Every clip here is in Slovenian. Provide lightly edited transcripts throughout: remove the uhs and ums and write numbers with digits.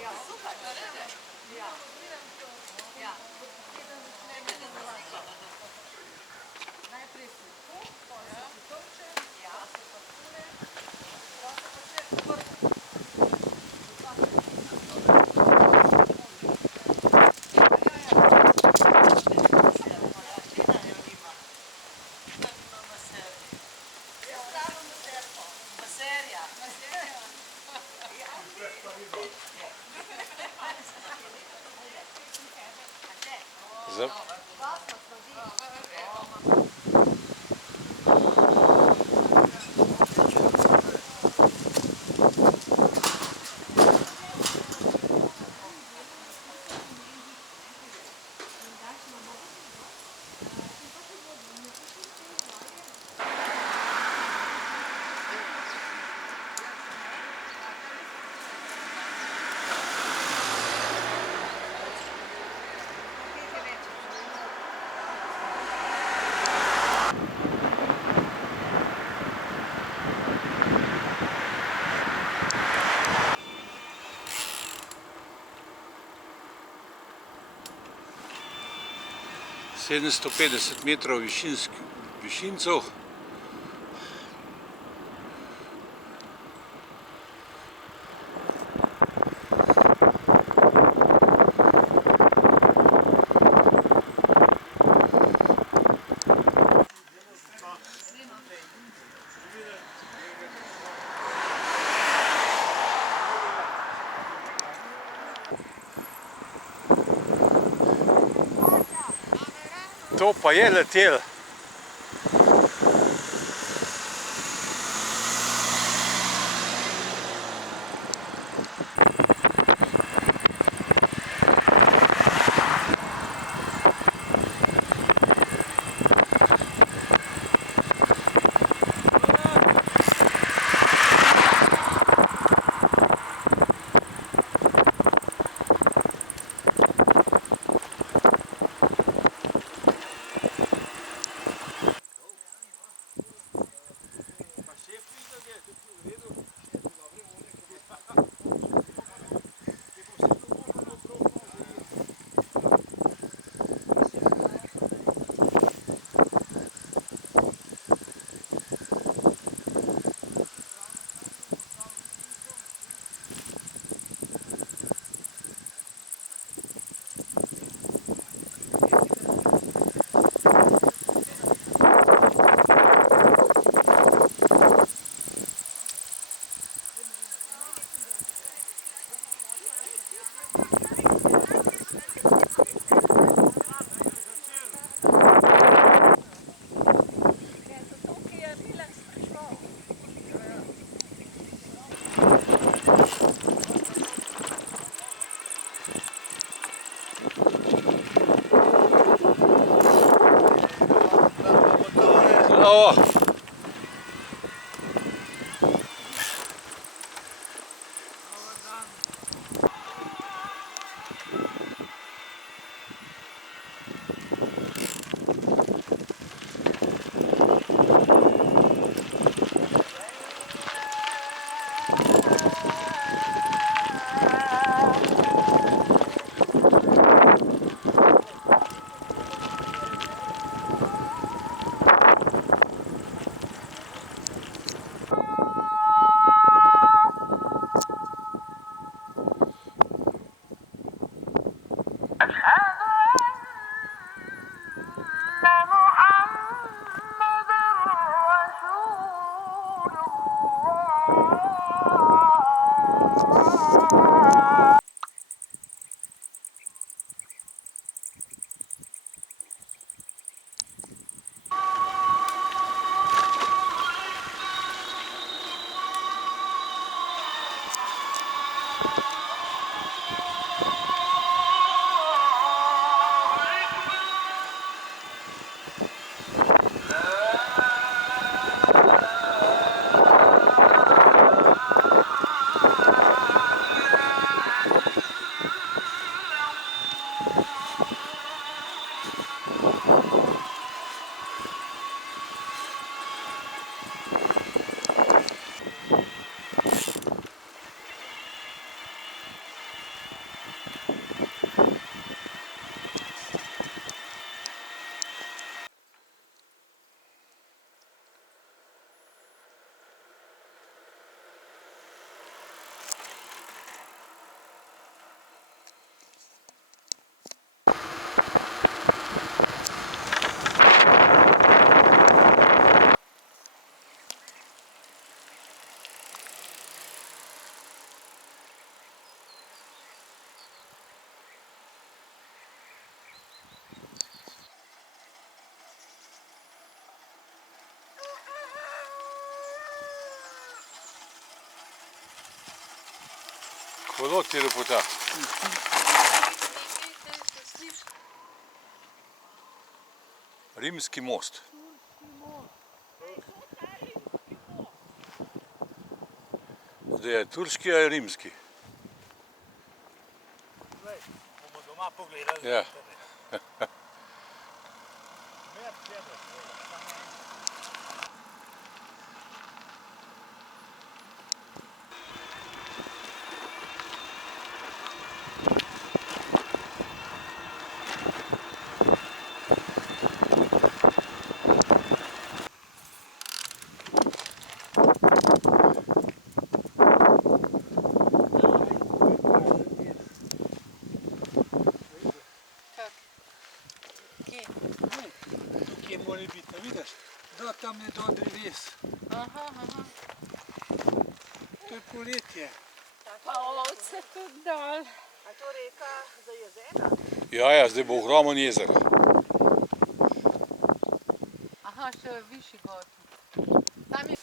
Ja, super. Ja. Ja. Najprej si tu, potem si toče, ja, se pa tule, potem pa še vrta. Za... Sedemsto 50 metrov višincev. To pa je letel. O! Kolo ti lepota. Rimski most. Zdaj je turški ali rimski? Bomo doma pogledali. Ja. Tukaj mora biti, a vidiš? Da tam je do dreves. Aha. To je poletje. Pa ovce tudi dol. A to reka za jezera? Ja, zdaj bo ogromen jezera. Aha, še višji gor. Tam je...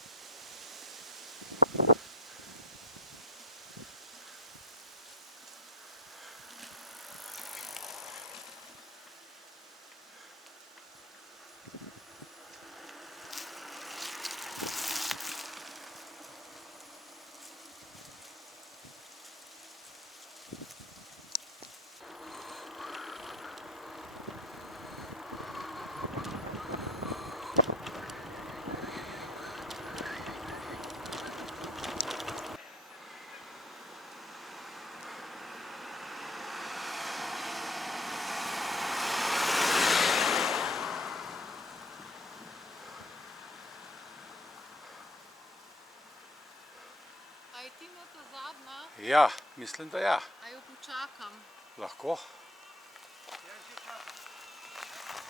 A je Tina ta zadnja? Ja, mislim, da ja. A jo počakam? Lahko.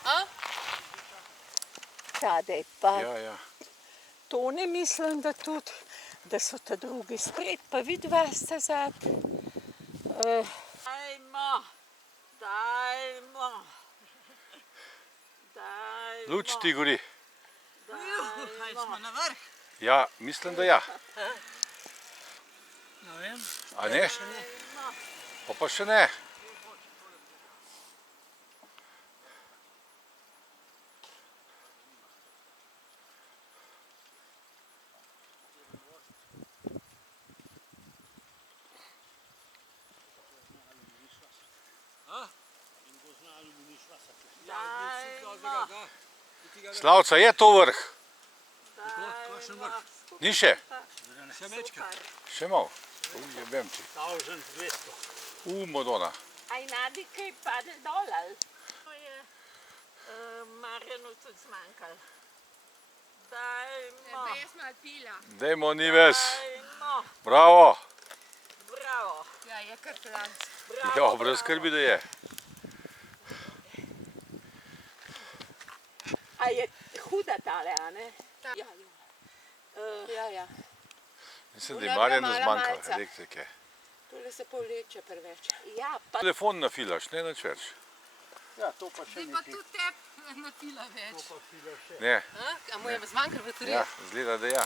A? Tadej pa. Ja. To ne mislim, da tudi, da so ta drugi spred, pa vidva sta zad. Dajmo. Luč ti gori. Kaj smo na vrh? Ja, mislim, da ja. Ne vem. A ne? Pa še ne. Slavca, je to vrh? Kakšen vrh? Ni še? Še večka. Še malo. Jebem ti. 1200. Madonna. Aj Nadi kaj pade dol, ali? To je Marjanu tudi zmanjkalo. Dajmo. Da jaz malo pila. Dajmo, ni ves. Dajmo. Bravo. Bravo. Ja, je kar flanc. Ja, brez skrbi, da je. A je huda tale, a ne? Ja. Mislim, da je Marjanu zmanjkalo elektrike. Tole se povleče preveč. Ja, pa... Telefon nafilaš, ne nič več. Ja, to pa še Zdaj pa tudi tep napila več. To pa fila še. Ne, A mu je zmanjkalo baterije? ja, zgleda, da ja.